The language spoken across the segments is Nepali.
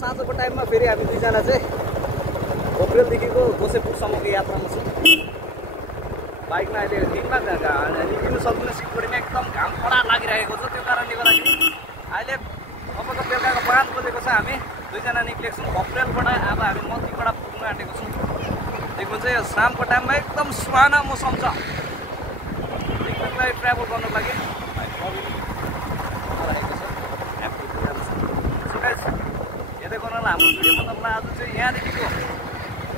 साँझको टाइममा फेरि हामी दुईजना चाहिँ पोखरेलदेखिको गोसेपुरसम्मको यात्रामा छौँ। बाइकमा अहिले दिनमा निक्लिनु सक्दैन, सिलगढीमा एकदम घाम कडा लागिरहेको छ। त्यो कारणले गर्दाखेरि अहिले तपाईँको बेलुकाको 5 बजेको छ, हामी दुईजना निक्लेको छौँ पोखरेलबाट। अब हामी मतिगढा पुग्न आँटेको छौँ। देख्नु चाहिँ शामको टाइममा एकदम सुहाना मौसम छ पिकनिकलाई ट्राभल गर्नुको लागि। हेर्दै गर्नुलाई हाम्रो भिडियोमा तपाईँलाई आज चाहिँ यहाँदेखिको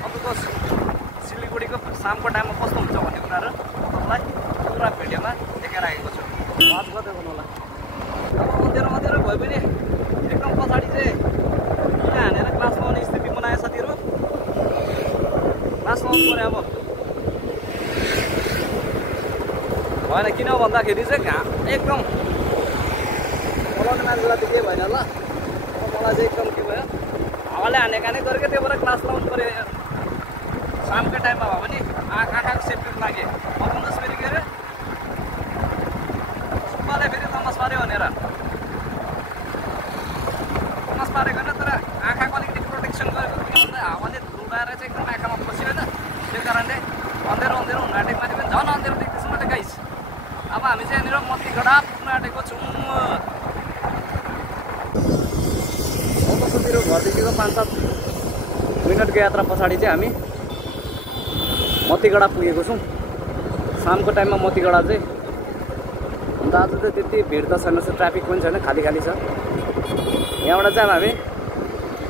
तपाईँको सिलगढीको शामको टाइममा कस्तो हुन्छ भन्ने कुराहरू तपाईँलाई पुरा भिडियोमा देखाइराखेको छु। वाच गर्दै गर्नु होला। अब अँध्यारो अँध्यारो भयो भने एकदम पछाडि चाहिँ किन हानेर क्लासमा आउने स्थिति बनायो साथीहरू। क्लासमा आउनु पऱ्यो अब भएन, किन भन्दाखेरि चाहिँ घाम एकदम बोलाउने मान्छेलाई त केही भएन ल। मलाई चाहिँ एकदम के भयो, हावाले हाने काने गरेको, त्यो भएर क्लास लाउनु पऱ्यो। शामकै टाइममा भयो भने आँखाको सेफ्टी लागे भन्नुहोस् फेरि के अरे सुब्बाले फेरि तमास पाऱ्यो भनेर तमास पारेको होइन, तर आँखाको अलिकति प्रोटेक्सन गरेको। किन भन्दा हावाले धुलाएर चाहिँ एकदम आँखामा पस्यो होइन। त्यो कारणले अँध्यारो अँध्यारो हुन आँटेको माथि पनि झन् अँध्यारो देख्दैछु मैले गाइस। अब हामी चाहिँ यहाँनिर मतिगढा पुग्न आँटेको छौँ। मेरो घरदेखिको 5-7 मिनटको यात्रा पछाडि चाहिँ हामी मतिगढा पुगेको छौँ। शामको टाइममा मतिगढा चाहिँ अन्त आज चाहिँ त्यति भिड त छैन, ट्राफिक पनि छैन, खाली खाली छ। यहाँबाट चाहिँ हामी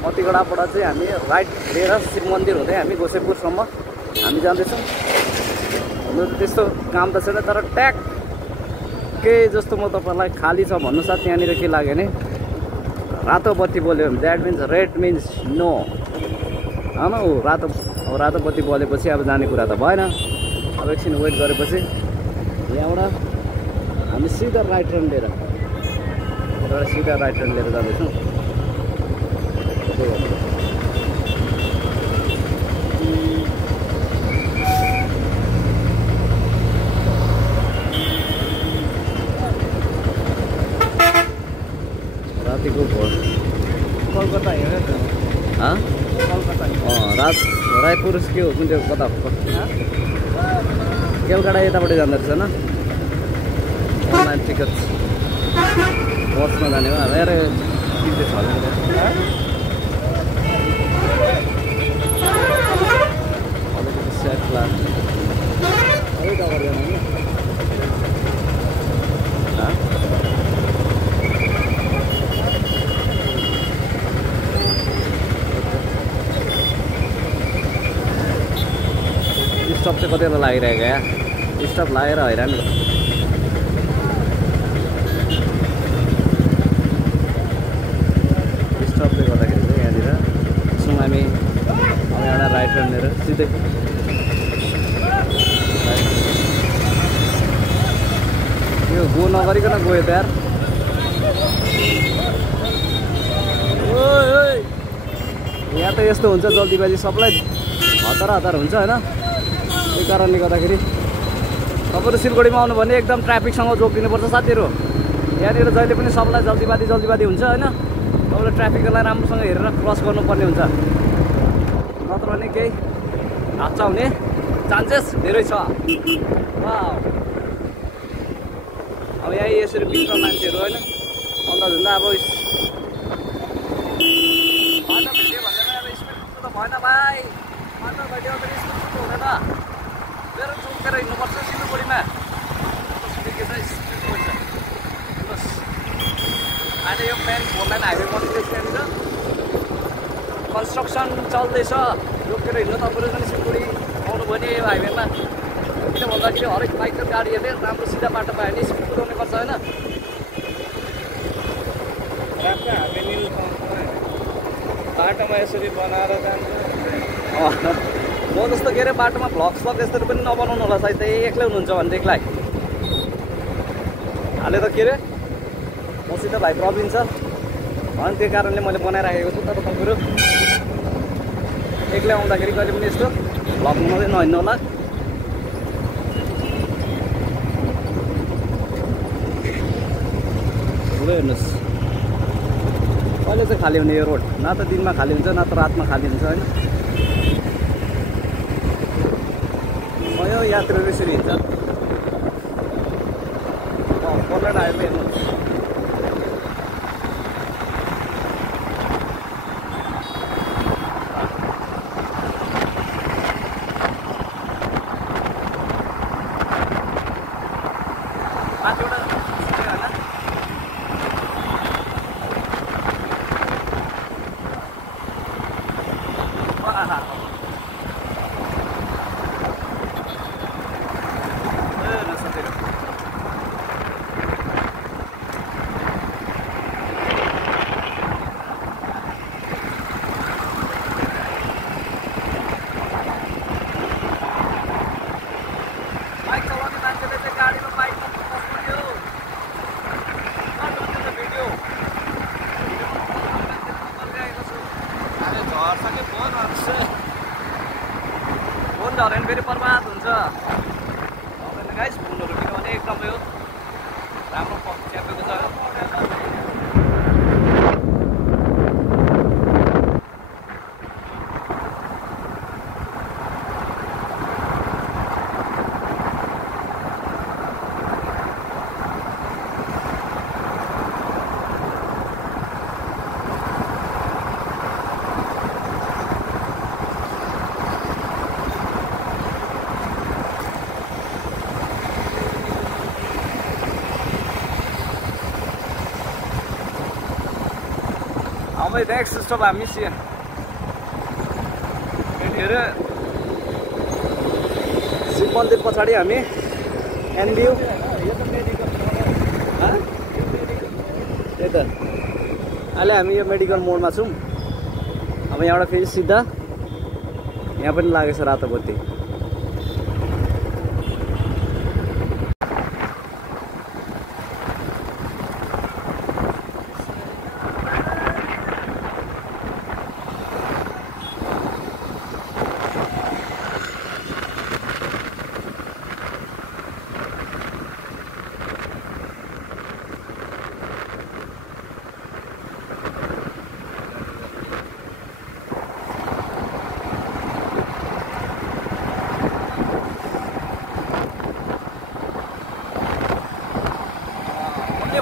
मतिगढाबाट चाहिँ हामी राइट लिएर शिव मन्दिर हुँदै हामी गोसेपुरसम्म हामी जाँदैछौँ। हुनु त त्यस्तो काम त छैन, तर ट्याक्कै जस्तो म तपाईँलाई खाली छ भन्नु साथ यहाँनिर के लाग्यो भने रातो बत्ती बोल्यो भने that means red means no होइन। रातो बत्ती बोलेपछि अब जाने कुरा त भएन। अब एकछिन वेट गरेपछि यहाँबाट हामी सिधा राइट टर्न लिएर जाँदैछौँ। रातिको भोर कलकत्ता हिँडेर रायपुर के हो कुन चाहिँ कता कलकत्ता यतापट्टि जाँदो रहेछ होइन। अनलाइन टिकट बसमा जाने भयो हेर किन्दै छ अलिकति सेफ लाग्छ। अलिक अगाडि जानु स्टप चाहिँ कति बेला लागिरहेको या स्टप लागेर हैरान। स्टपले गर्दाखेरि चाहिँ यहाँनिर छौँ हामी। अब एउटा राइट टर्न लिएर सिधै यो गो नगरिकन गयो त यार। यहाँ त यस्तो हुन्छ जल्दीबाजी, सबलाई हतार हुन्छ होइन। त्यही कारणले गर्दाखेरि तपाईँहरू सिलगढीमा आउनु भने एकदम ट्राफिकसँग जोगिनुपर्छ साथीहरू। यहाँनिर जहिले पनि सबलाई जल्दीबाजी हुन्छ होइन। तपाईँले ट्राफिकलाई राम्रोसँग हेरेर क्रस गर्नुपर्ने हुन्छ, नत्र भने केही हादसा हुने चान्सेस धेरै छ। अब यहाँ यसरी बिचमा मान्छेहरू होइन अन्त झुन्दा अब बाटो भेट्यो भन्दा अब स्पिड त भएन भाइ। बाटो भेट्यो भने स्पिड हुँदैन, मेरो चुकेर हिँड्नुपर्छ सिलगढीमा। अहिले यो मेन 4 लाइन हाइवे बनिँदैछ, त्यहाँनिर कन्स्ट्रक्सन चल्दैछ। रोकेर हिँड्नु तपाईँहरू पनि सिलगढी आउनु भने यो हाइवेमा, किन भन्दाखेरि हरेक बाइक र गाडीहरूले राम्रो सिधा बाटो पायो भने स्पिड कुदाउने गर्छ होइन। बाटोमा यसरी बनाएर जान्छ। म जस्तो के अरे बाटोमा भ्लग यसरी पनि नबनाउनु होला सायद, एक्लै हुनुहुन्छ भनेदेखिलाई। अहिले त के अरे मसित भाइ प्रवीण छ अनि त्यो कारणले मैले बनाइराखेको छु। तर तपाईँहरू एक्लै आउँदाखेरि कहिले पनि यस्तो भ्लग बनाउँदै नहिँड्नु होला। हेर्नुहोस् कहिले चाहिँ खाली हुने यो रोड? न त दिनमा खाली हुन्छ न त रातमा खाली हुन्छ होइन। सयौँ यात्रीहरू यसरी हिँड्छन्। पोल्यान्ड हाइवे हेर्नु। फोन झऱ्यो भने फेरि बर्बाद हुन्छ। गाइस फोनहरू किनभने एकदमै हो राम्रो च्यापेको छ। Our next stop I miss you. Here, Sipon the Patadi Ami and you. अहिले हामी यो मेडिकल मोडमा छौँ। अब यहाँबाट फेरि सिधा यहाँ पनि लागेछ रातो बत्ती।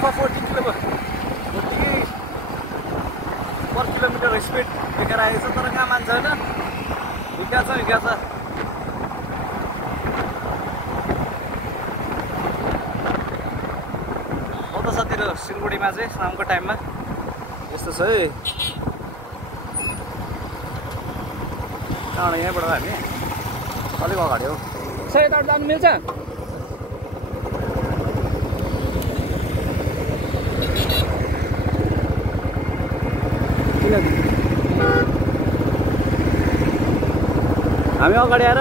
For 40 kilometer speed देखेर आएछ तर कहाँ मान्छ हैन हिँड्का छ हो त साथीहरु सिलगढीमा चाहिँ शामको टाइममा यस्तो छ है यहाँ यहाँबाट हामी अलिक अगाडि हो सही तर्फ जानु मिल्छ हामी अगाडि आएर ल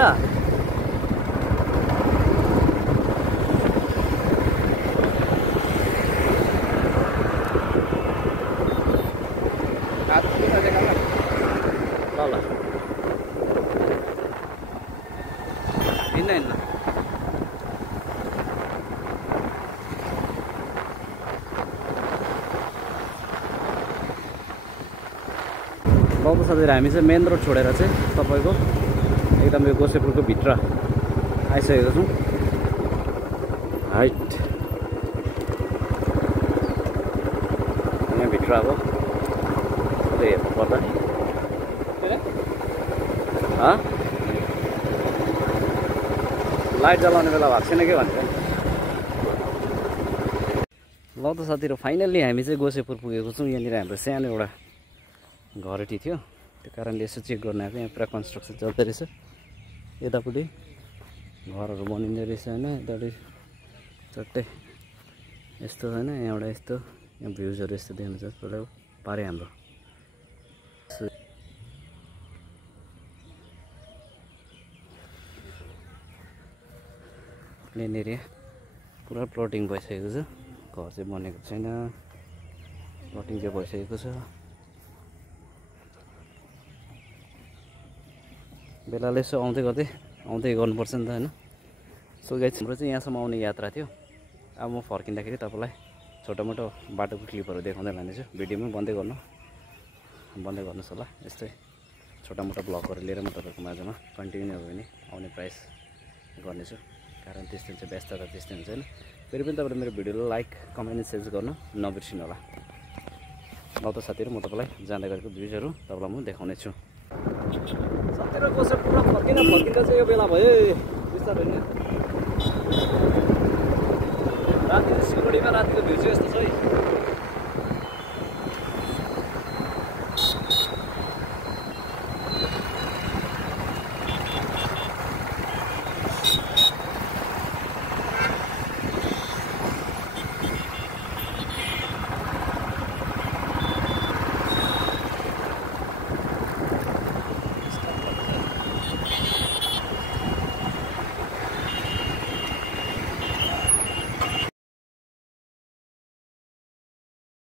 हिँड्न बाबु साथीहरु हामी चाहिँ मेन रोड छोडेर चाहिँ तपाईको एकदम यो गोसेपुरको भित्र आइसकेको छौँ। हाइट यहाँ भित्र अब हेर्नु पर्दा लाइट जलाउने बेला भएको छैन के भन्छ। ल त साथीहरु फाइनल्ली हामी चाहिँ गोसेपुर पुगेको छौँ। यहाँनिर हाम्रो सानो एउटा घरटी थियो त्यो कारणले यसो चेक गर्न आएको। यहाँ पुरा कन्स्ट्रक्सन चल्दै रहेछ। यतापट्टि घरहरू बनिँदै रहेछ होइन। यतापट्टि चट्टै यस्तो होइन यहाँबाट यस्तो यहाँ भ्युजहरू यस्तो देख्नु छ पहिला पारे हाम्रो प्लेन एरिया पुरा प्लटिङ भइसकेको छ। घर चाहिँ बनेको छैन प्लटिङ चाहिँ भइसकेको छ। बेलाले यसो आउँदै गर्नुपर्छ नि त होइन। सो गाइस हाम्रो चाहिँ यहाँसम्म आउने यात्रा थियो। अब म फर्किँदाखेरि तपाईँलाई छोटो मोटो बाटोको क्लिपहरू देखाउँदै लानेछु। भिडियोमै बन्दै गर्नु। बन्दै गर्नुहोस् होला। यस्तै छोटा मोटा ब्लगहरू लिएर म तपाईँहरूको माझमा कन्टिन्यू भयो भने आउने प्रयास गर्नेछु। कारण त्यस दिन चाहिँ व्यस्तता त्यस्तै हुन्छ होइन। फेरि पनि तपाईँले मेरो भिडियोलाई लाइक कमेन्ट सेयर गर्नु नबिर्सिनु होला। ल त साथीहरू, म तपाईँलाई जाँदै गरेको भ्युजहरू तपाईँलाई म देखाउने छु। साथीहरू कसो पुरा फर्किँदा चाहिँ यो बेला भयो बिस्तारै होइन। राति सिलगढीमा रातिको भ्यू चाहिँ यस्तो छ है।